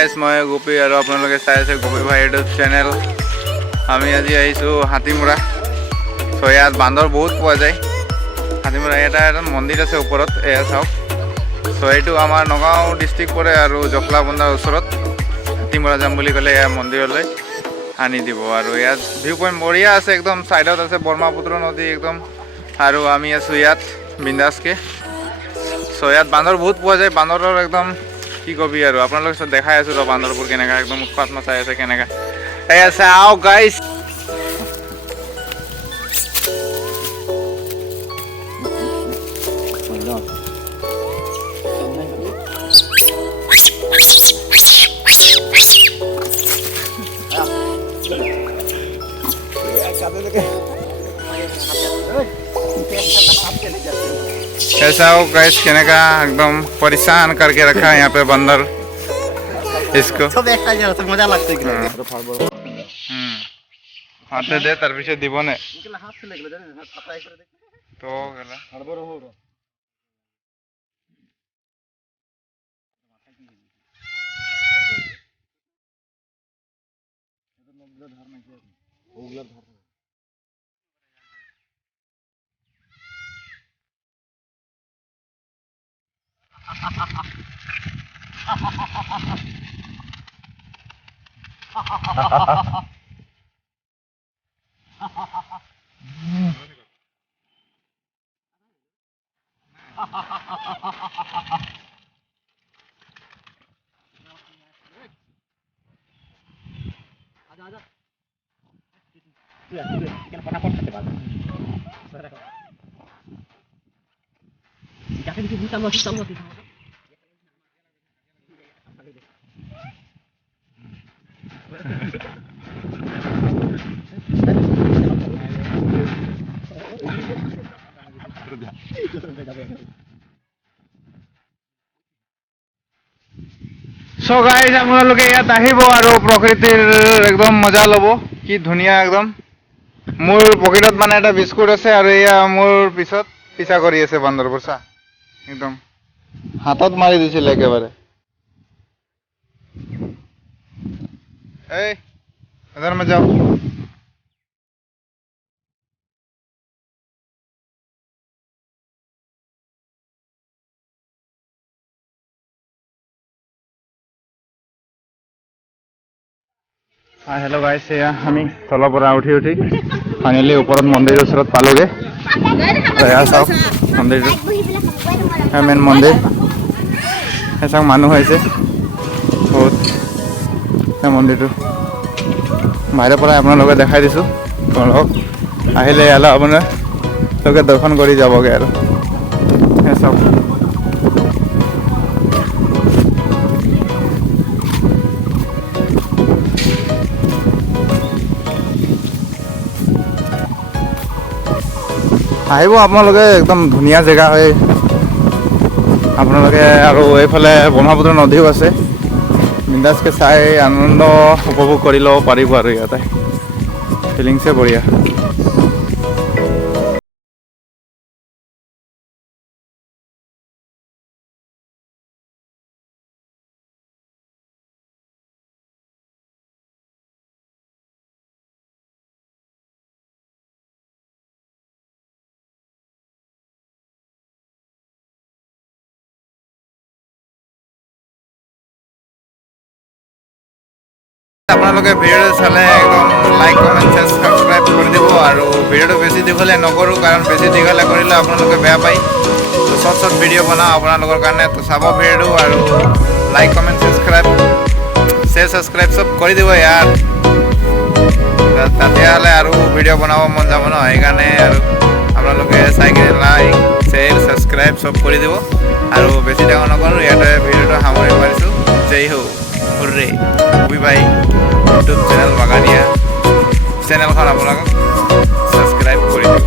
Guys মই গোপী আৰু আপোনালোকে চাই আছে গোপী ভাই ইউটিউব চেনেল। আমি আজি আহিছোঁ হাতিমুৰা। চ' ইয়াত বান্দৰ বহুত পোৱা যায়। হাতিমুৰা এটা মন্দিৰ আছে ওপৰত, এয়া চাওক। চ' এইটো আমাৰ নগাঁও ডিষ্ট্ৰিক্ট পৰে আৰু জখলাবন্ধাৰ ওচৰত। হাতিমুৰা যাম বুলি ক'লে এয়া মন্দিৰলৈ আনি দিব। আৰু ইয়াত ভিউ পইণ্ট বঢ়িয়া আছে, একদম ছাইডত আছে ব্ৰহ্মপুত্ৰ নদী একদম। আৰু আমি আছোঁ ইয়াত বিন্দাছকে। চ' ইয়াত বান্দৰ বহুত পোৱা যায়। বান্দৰৰ একদম কি কবি আৰু আপোনালোকে চব দেখাই আছোঁ ৰ বান্দৰবোৰ কেনেকা একদম উৎপাত মচাই আছে কেনেকা। এই আছে আও গাইছ। ऐसा हो गाइस केनेका एकदम परेशान करके रखा है यहाँ पे बंदर इसको। सब देखा जा रहा मजा लगता है कि हाथे दे तार पीछे दिबो ने हाथ से लगले जाने हाथ पकड़ाई करे देख तो गेला हड़बड़ हो रो সো গাইজ আপোনালোকে ইয়াত আহিব আৰু প্ৰকৃতিৰ একদম মজা ল'ব। কি ধুনীয়া একদম। মোৰ পকেটত মানে এটা বিস্কুট আছে আৰু এয়া মোৰ পিছত পিছা কৰি আছে বান্দৰবোৰ চা। একদম হাতত মাৰি দিছিল একেবাৰে। এই इधर में जाओ। हेलो गाइस, আমি তলৰ পৰা উঠি ফাইনেলি ওপৰত মন্দিৰৰ ওচৰত পালোগে। এয়া চাওক মন্দিৰটো, মেইন মন্দিৰ। চাওক মানুহ হৈছে বহুত। মন্দিৰটো বাহিৰৰ পৰা আপোনালোকে দেখাই দিছোঁ। আপোনালোকক আহিলে ইয়ালৈ আপোনালোকে দৰ্শন কৰি যাবগৈ আৰু চাওক। আহিব আপোনালোকে, একদম ধুনীয়া জেগা হয় আপোনালোকে। আৰু এইফালে ব্ৰহ্মপুত্ৰ নদীও আছে। বিন্দাছকে চাই আনন্দ উপভোগ কৰি ল'ব পাৰিব আৰু ইয়াতে ফিলিংছে বঢ়িয়া। আপোনালোকে ভিডিঅ'টো চালে একদম লাইক কমেণ্ট ছাবস্ক্ৰাইব কৰি দিব। আৰু ভিডিঅ'টো বেছি দীঘলীয়া নকৰোঁ, কাৰণ বেছি দীঘলীয়া কৰিলে আপোনালোকে বেয়া পায়। তো শ্বৰ্ট ভিডিঅ' বনাওঁ আপোনালোকৰ কাৰণে। তো চাব ভিডিঅ'টো আৰু লাইক কমেণ্ট ছাবস্ক্ৰাইব চব কৰি দিব ইয়াৰ। তেতিয়াহ'লে আৰু ভিডিঅ' বনাব মন যাব ন, সেইকাৰণে আৰু আপোনালোকে চাই কিনে লাইক শ্বেয়াৰ ছাবস্ক্ৰাইব চব কৰি দিব। আৰু বেছি ডাঙৰ নকৰোঁ, ইয়াতে ভিডিঅ'টো সামৰি পাৰিছোঁ। জয় হো হুৰ্ৰে গোপী ভাই ইউটিউব চেনেল বাগানীয়া চেনেলখন আপোনালোকক ছাবস্ক্ৰাইব কৰি দিব।